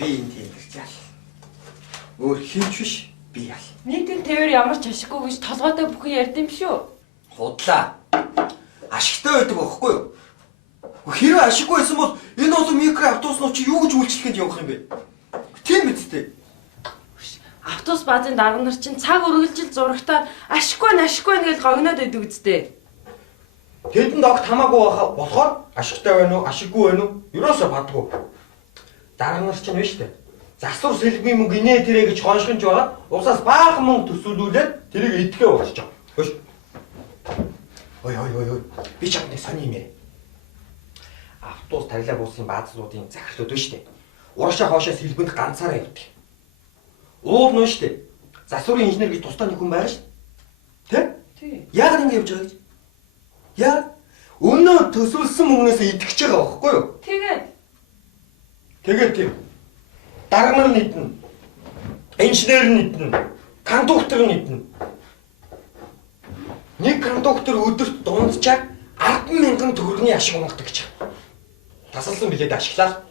Би энэ тэмдэгч ял. Өөр хинч биш би ял. Нийтийн тээвэр ямар ч ашиггүй гэж толгойдоо бүхэн ярьд юм шүү. Худлаа. Ашигтай байдаг байхгүй юу? Хэрвээ ашиггүй байсан бол энэ олон микро автобуснууд чи юу гэж үйлчлэхэд явах юм бэ? Тийм биз дээ. Автобус баазын дарга нар чинь цаг үргэлжил зурагтаар ашиггүй гэж гогноод байдаг үсттэй. Тэдэнд огт хамаагүй болохоор ашигтай байна уу, ашиггүй байна уу? Ерөөсөө бадгүй. Дарга нар чинь биш дээ. Засвар сэлбгийн мөнгө инээ тэрэ гэж хоншгонж байгаа. Усаас баахан мөнгө төсөөлүүлээд тэрийг идэхээ болж байгаа. Хөөш. Ой. Би ч амтны сони юм яа. Автобус тарилаа буусын баазлуудын захирлууд биш дээ. Урагшаа хоошоо сэлбэнд ганцаараа явдаг. Уул нөө штэ. Засварын инженер гэж тусдаа нэг хүн байгаа штэ. Тэ? Тий. Яагаад ингэ явж байгаа гэж? Яа? Өнөө төсөөлсөн мөнгнөөс идэвч байгаа байхгүй юу? Тэгээд тийм. Дарга нар нийтнэ. Инженер нийтнэ. Кондуктор нийтнэ. Нэг кондуктор өдөрт дунджаа 10,000 төгрөгийн ашиг унагадаг гэж. Тасалсан билээд ашиглаа.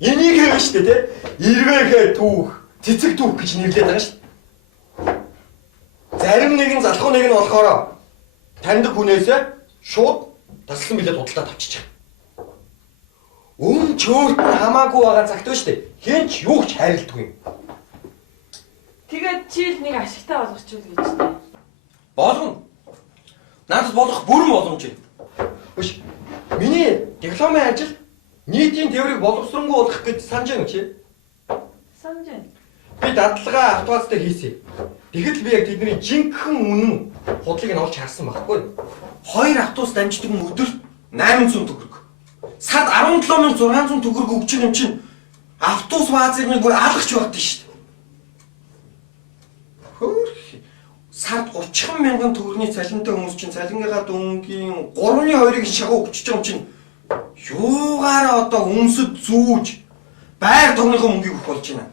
Энийг хэлнэ шүү дээ, тэ? Ирвэхэ түүх, цэцэг түүх гэж нэрлэдэг байгаа шүү. Зарим нэгэн залхуу нэг нь болохоор таньдаг хүнээсээ шууд тасалсан билээд худалдаад авчиж байгаа. Өн чөөрт хамаагүй байгаа цагт байна шүү дээ. Хинч юу ч хайрлдаггүй юм. Тэгээд чийл нэг ашигтай болгочихвол гэж дээ. Болгоно. Надад болгох бүрэн боломж юм. Биш. Миний дипломын ажил нийтийн тээврийг боловсронгуй болгох гэж санаж байна чи. Санаж байна. Би дадлагаа автоматтай хийсэн. Тэгэхэд би яг тэдний жинхэнэ үнэн худлыг нь олж харсан байхгүй. 2 автобус дамждаг юм өдөрт 800 төгрөг. Сард 17,600 төгрөг өгч юм чинь автобус баазыг нэг бүр алгах байдаг шүү дээ. Хөөх. Сард 30,000 төгрөгийн цалинтай хүмүүс чинь цалингийнхаа дүнгийн 3/2-ыг шагуу өгч байгаа юм чинь юугаараа одоо өмсөд зүүж байр тогныхоо мөнгийг өгөх болж байна.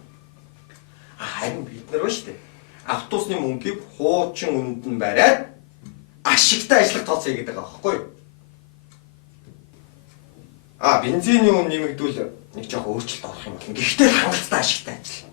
Харин бид нар ба штэ. Автобусны мөнгийг хуучин үнэнд нь бариад ашигтай ажиллах тооцоо хийгээд байгаа байхгүй юу? Бензиний үн нэмэгдүүл нэг жоох өөрчлөлт орох юм байна. Гэхдээ хангалттай ашигтай ажил.